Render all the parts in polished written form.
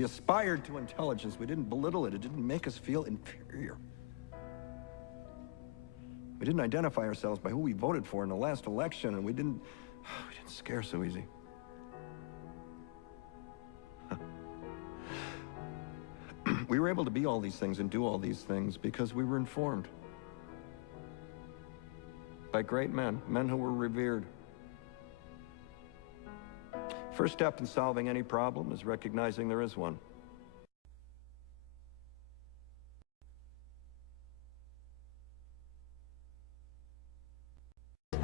We aspired to intelligence. We didn't belittle it. It didn't make us feel inferior. We didn't identify ourselves by who we voted for in the last election, and we didn't scare so easy. We were able to be all these things and do all these things because we were informed by great men who were revered. First step in solving any problem is recognizing there is one.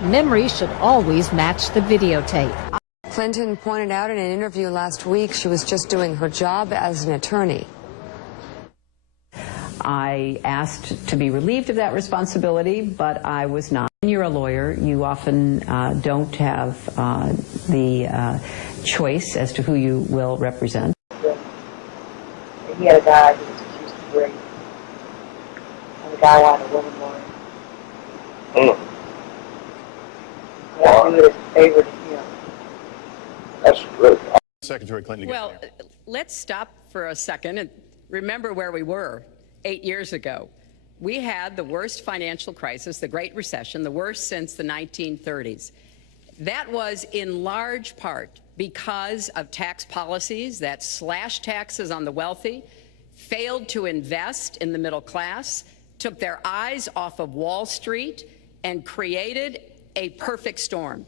Memory should always match the videotape. Clinton pointed out in an interview last week she was just doing her job as an attorney. I asked to be relieved of that responsibility, but I was not. When you're a lawyer, you often don't have the choice as to who you will represent. He had a guy who was accused of rape, and the guy wanted a woman lawyer. I do it as a favor to him. That's good. Secretary Clinton. Well, let's stop for a second and remember where we were 8 years ago. We had the worst financial crisis, the Great Recession, the worst since the 1930s. That was in large part because of tax policies that slashed taxes on the wealthy, failed to invest in the middle class, took their eyes off of Wall Street, and created a perfect storm.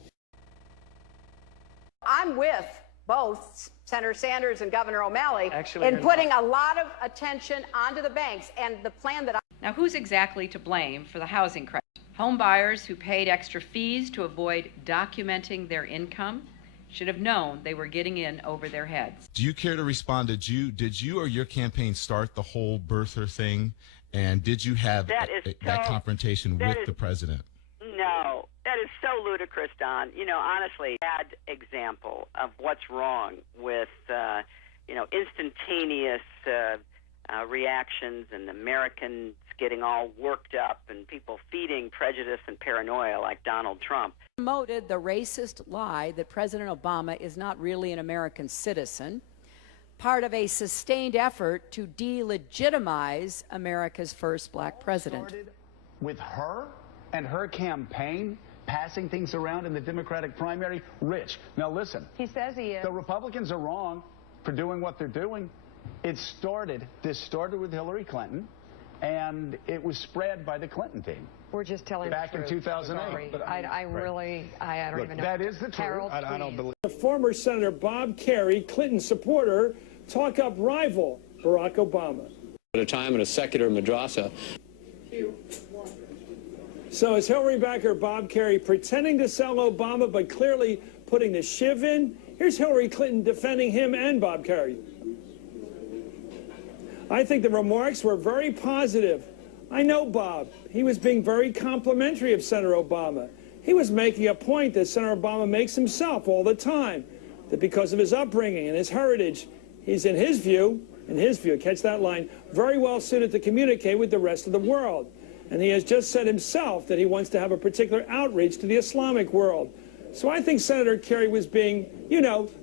I'm with both Senator Sanders and Governor O'Malley in putting a lot of attention onto the banks and the plan that Now, who's exactly to blame for the housing crisis? Home buyers who paid extra fees to avoid documenting their income should have known they were getting in over their heads. Do you care to respond? Did you or your campaign start the whole birther thing? And did you have that confrontation with the president? No, that is so ludicrous, Don. You know, honestly, bad example of what's wrong with, instantaneous reactions and Americans getting all worked up and people feeding prejudice and paranoia like Donald Trump. Promoted the racist lie that President Obama is not really an American citizen, part of a sustained effort to delegitimize America's first black president. With her and her campaign passing things around in the Democratic primary. Rich, now listen. He says he is. The Republicans are wrong for doing what they're doing. This started with Hillary Clinton, and it was spread by the Clinton team. We're just telling back in 2008. But I don't even know. That is the truth. I don't believe. Former Senator Bob Kerrey, Clinton supporter, talk up rival Barack Obama. At a time in a secular madrasa. So is Hillary backer Bob Kerrey pretending to sell Obama but clearly putting the shiv in? Here's Hillary Clinton defending him and Bob Kerrey. I think the remarks were very positive. I know Bob. He was being very complimentary of Senator Obama. He was making a point that Senator Obama makes himself all the time, that because of his upbringing and his heritage, he's, in his view, catch that line, very well suited to communicate with the rest of the world. And he has just said himself that he wants to have a particular outreach to the Islamic world. So I think Senator Kerry was being,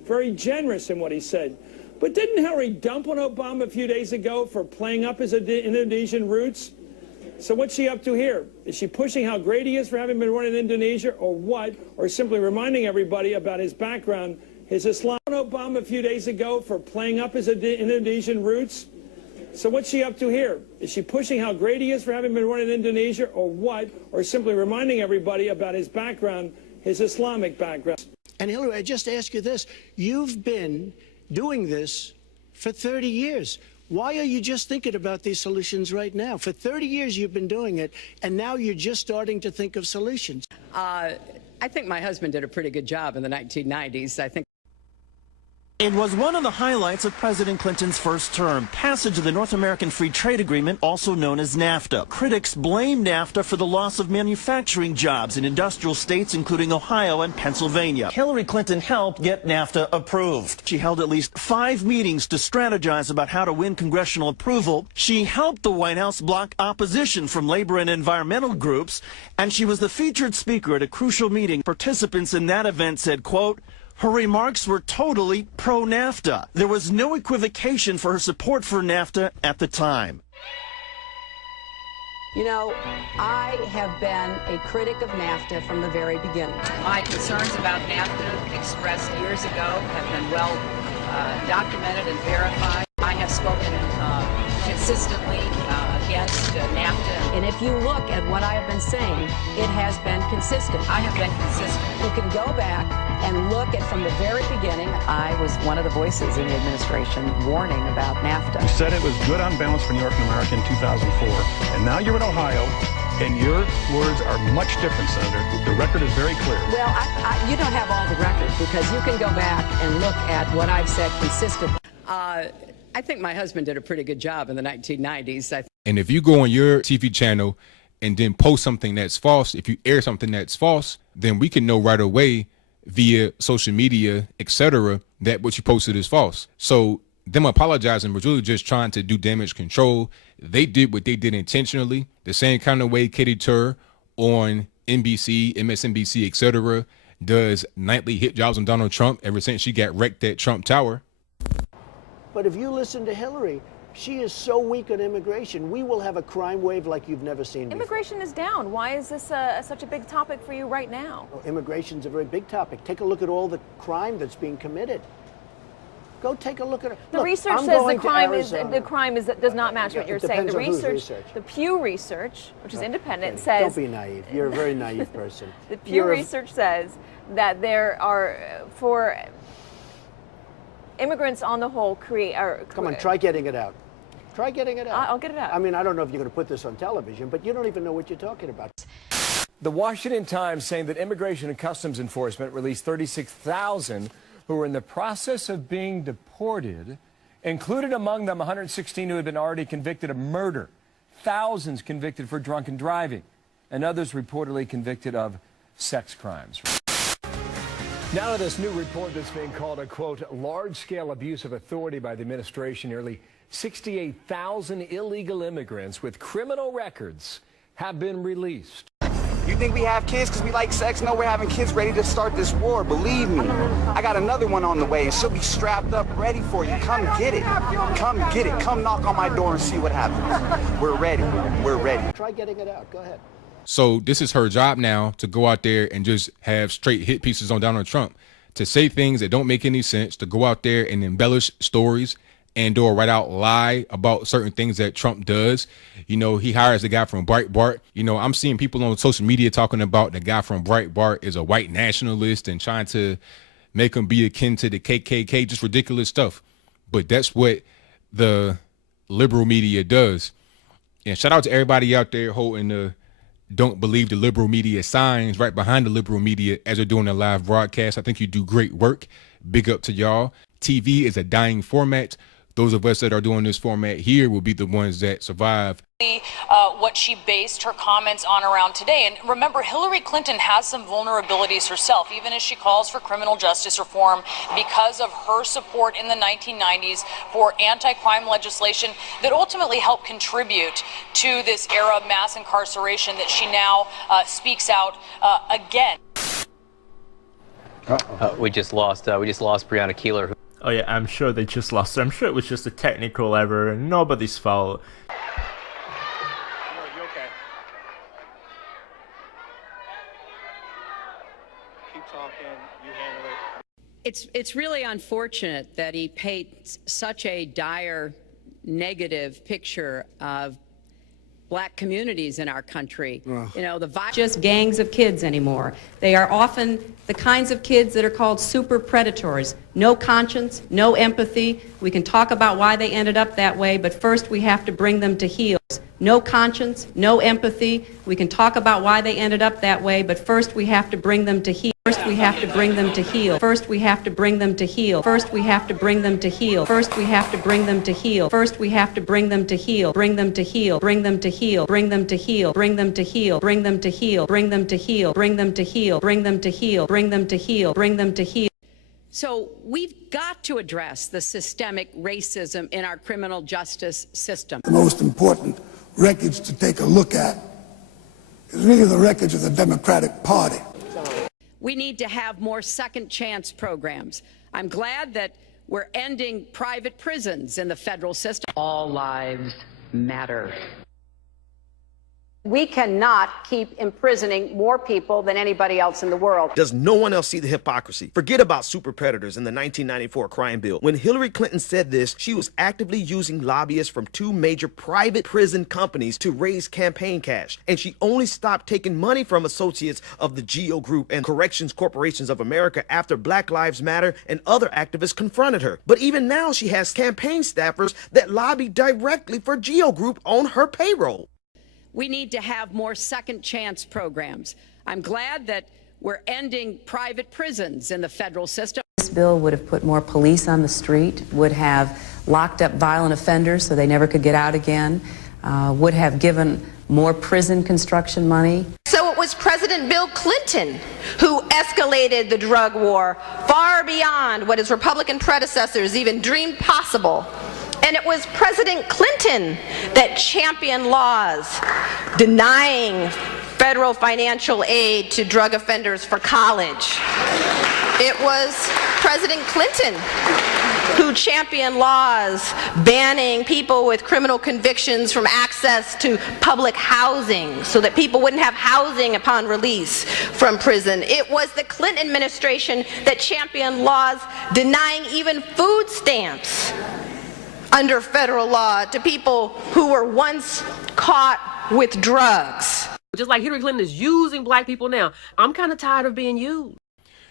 very generous in what he said. But didn't Hillary dump on Obama a few days ago for playing up his Indonesian roots? So what's she up to here? Is she pushing how great he is for having been born in Indonesia, or what? Or simply reminding everybody about his background, his Islam? Obama a few days ago for playing up his Indonesian roots? So what's she up to here? Is she pushing how great he is for having been born in Indonesia, or what? Or simply reminding everybody about his background, his Islamic background? And Hillary, I just ask you this. You've been doing this for 30 years. Why are you just thinking about these solutions right now? For 30 years you've been doing it, and now you're just starting to think of solutions. I think my husband did a pretty good job in the 1990s. I think it was one of the highlights of President Clinton's first term, passage of the North American Free Trade Agreement, also known as NAFTA. Critics blame NAFTA for the loss of manufacturing jobs in industrial states, including Ohio and Pennsylvania. Hillary Clinton helped get NAFTA approved. She held at least 5 meetings to strategize about how to win congressional approval. She helped the White House block opposition from labor and environmental groups, and she was the featured speaker at a crucial meeting. Participants in that event said, quote, Her remarks were totally pro-NAFTA. There was no equivocation for her support for NAFTA at the time. You know, I have been a critic of NAFTA from the very beginning. My concerns about NAFTA expressed years ago have been well documented and verified. I have spoken consistently against NAFTA. And if you look at what I have been saying, it has been consistent. I have been consistent. You can go back and look at from the very beginning. I was one of the voices in the administration warning about NAFTA. You said it was good on balance for New York and America in 2004, and now you're in Ohio, and your words are much different, Senator. The record is very clear. Well, you don't have all the records because you can go back and look at what I've said consistently. I think my husband did a pretty good job in the 1990s. And if you go on your TV channel and then post something that's false, if you air something that's false, then we can know right away via social media, etc., that what you posted is false. So them apologizing was really just trying to do damage control. They did what they did intentionally, the same kind of way Katy Tur on NBC, MSNBC, etc., does nightly hit jobs on Donald Trump ever since she got wrecked at Trump Tower. But if you listen to Hillary, she is so weak on immigration. We will have a crime wave like you've never seen before. Immigration is down. Why is this such a big topic for you right now? Oh, immigration's a very big topic. Take a look at all the crime that's being committed. Go take a look at it. The research says the crime does not match what you're saying. The research, the Pew Research, which is independent, says. Don't be naive. You're a very naive person. The Pew Research says that there are for immigrants on the whole Come on, try getting it out. Try getting it out. I'll get it out. I mean, I don't know if you're going to put this on television, but you don't even know what you're talking about. The Washington Times saying that Immigration and Customs Enforcement released 36,000 who were in the process of being deported, included among them 116 who had been already convicted of murder, thousands convicted for drunken driving, and others reportedly convicted of sex crimes. Now to this new report that's being called a, quote, large-scale abuse of authority by the administration. Nearly 68,000 illegal immigrants with criminal records have been released. You think we have kids because we like sex? No, we're having kids ready to start this war. Believe me. I got another one on the way, and she'll be strapped up, ready for you. Come get it. Come get it. Come knock on my door and see what happens. We're ready. We're ready. Try getting it out. Go ahead. So this is her job now, to go out there and just have straight hit pieces on Donald Trump, to say things that don't make any sense, to go out there and embellish stories and or write out lie about certain things that Trump does. You know, he hires a guy from Breitbart. You know, I'm seeing people on social media talking about the guy from Breitbart is a white nationalist and trying to make him be akin to the KKK, just ridiculous stuff. But that's what the liberal media does. And shout out to everybody out there holding the don't believe the liberal media signs right behind the liberal media as they're doing a live broadcast. I think you do great work. Big up to y'all. TV is a dying format. Those of us that are doing this format here will be the ones that survive. What she based her comments on around today. And remember, Hillary Clinton has some vulnerabilities herself, even as she calls for criminal justice reform because of her support in the 1990s for anti-crime legislation that ultimately helped contribute to this era of mass incarceration that she now speaks out again. We just lost Breonna Keeler. Oh yeah, I'm sure they just lost her. I'm sure it was just a technical error and nobody's fault. It's really unfortunate that he paints such a dire, negative picture of black communities in our country. You know, Just gangs of kids anymore. They are often the kinds of kids that are called super predators. No conscience, no empathy. We can talk about why they ended up that way, but first we have to bring them to heel. No conscience, no empathy. We can talk about why they ended up that way, but first we have to bring them to heel. First we have to bring them to heel. First we have to bring them to heel. First we have to bring them to heel. First we have to bring them to heel. First we have to bring them to heel. Bring them to heel. Bring them to heel. Bring them to heel. Bring them to heel. Bring them to heel. Bring them to heel. Bring them to heel. Bring them to heel. Bring them to heel. Bring them to heel. So we've got to address the systemic racism in our criminal justice system. The most important wreckage to take a look at is really the wreckage of the Democratic Party. We need to have more second chance programs. I'm glad that we're ending private prisons in the federal system. All lives matter. We cannot keep imprisoning more people than anybody else in the world. Does no one else see the hypocrisy? Forget about super predators in the 1994 crime bill. When Hillary Clinton said this, she was actively using lobbyists from 2 major private prison companies to raise campaign cash. And she only stopped taking money from associates of the GEO Group and Corrections Corporations of America after Black Lives Matter and other activists confronted her. But even now she has campaign staffers that lobby directly for GEO Group on her payroll. We need to have more second chance programs. I'm glad that we're ending private prisons in the federal system. This bill would have put more police on the street, would have locked up violent offenders so they never could get out again, would have given more prison construction money. So it was President Bill Clinton who escalated the drug war far beyond what his Republican predecessors even dreamed possible. And it was President Clinton that championed laws denying federal financial aid to drug offenders for college. It was President Clinton who championed laws banning people with criminal convictions from access to public housing so that people wouldn't have housing upon release from prison. It was the Clinton administration that championed laws denying even food stamps under federal law to people who were once caught with drugs. Just like Hillary Clinton is using black people now. I'm kind of tired of being used.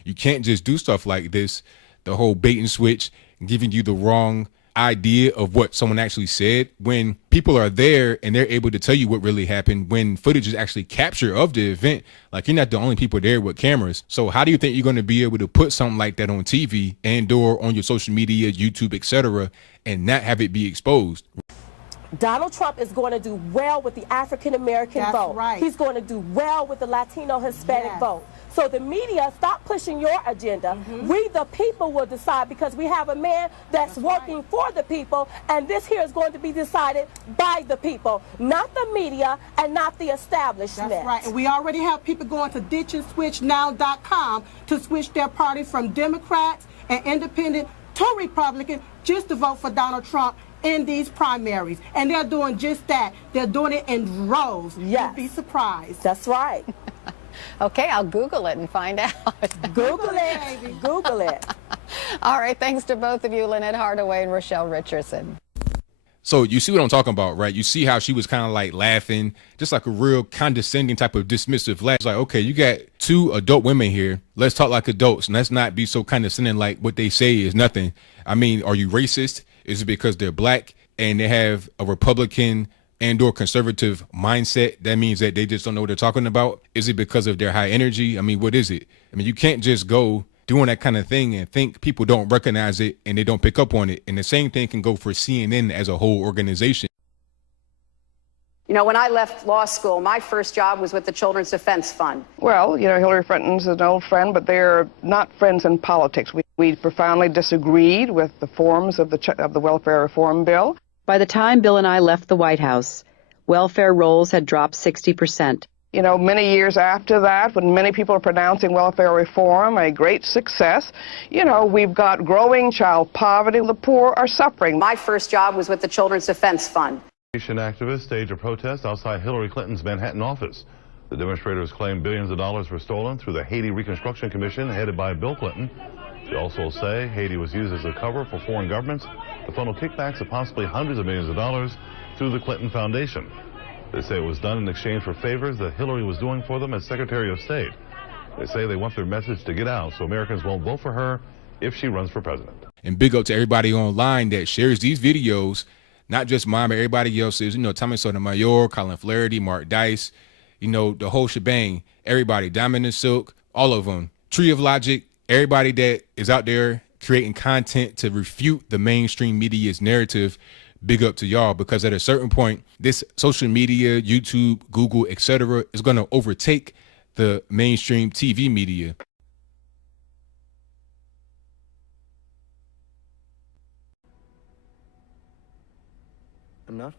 You can't just do stuff like this, the whole bait and switch, giving you the wrong idea of what someone actually said when people are there and they're able to tell you what really happened when footage is actually captured of the event. Like, you're not the only people there with cameras. So how do you think you're going to be able to put something like that on TV and or on your social media, YouTube, etc., and not have it be exposed? Donald Trump is going to do well with the African American vote. Right. He's going to do well with the Latino Hispanic vote. So the media, stop pushing your agenda. We, the people, will decide, because we have a man that's working for the people, and this here is going to be decided by the people, not the media and not the establishment. That's right. And we already have people going to ditchandswitchnow.com to switch their party from Democrats and independent to Republican just to vote for Donald Trump in these primaries. And they're doing just that. They're doing it in rows. Yes. You'd be surprised. That's right. Okay, I'll Google it and find out. Google it, baby. Google it. All right, thanks to both of you, Lynette Hardaway and Rochelle Richardson. So you see what I'm talking about, right? You see how she was kind of like laughing, just like a real condescending type of dismissive laugh. It's like, okay, you got 2 adult women here. Let's talk like adults, and let's not be so condescending like what they say is nothing. I mean, are you racist? Is it because they're black and they have a Republican and or conservative mindset? That means that they just don't know what they're talking about. Is it because of their high energy? I mean, what is it? I mean, you can't just go doing that kind of thing and think people don't recognize it and they don't pick up on it. And the same thing can go for CNN as a whole organization. You know, when I left law school, my first job was with the Children's Defense Fund. Well, you know, Hillary Clinton's an old friend, but they're not friends in politics. We profoundly disagreed with the forms of the welfare reform bill. By the time Bill and I left the White House, welfare rolls had dropped 60%. You know, many years after that, when many people are pronouncing welfare reform a great success, you know, we've got growing child poverty. The poor are suffering. My first job was with the Children's Defense Fund. Activists staged a protest outside Hillary Clinton's Manhattan office. The demonstrators claim billions of dollars were stolen through the Haiti Reconstruction Commission headed by Bill Clinton. They also say Haiti was used as a cover for foreign governments to funnel kickbacks of possibly hundreds of millions of dollars through the Clinton Foundation. They say it was done in exchange for favors that Hillary was doing for them as Secretary of State. They say they want their message to get out so Americans won't vote for her if she runs for president. And big up to everybody online that shares these videos, not just mine, but everybody else's. You know, Tommy Sotomayor, Colin Flaherty, Mark Dice, you know, the whole shebang. Everybody, Diamond and Silk, all of them. Tree of Logic, everybody that is out there creating content to refute the mainstream media's narrative. Big up to y'all, because at a certain point, this social media, YouTube, Google, etc., is going to overtake the mainstream TV media. I'm not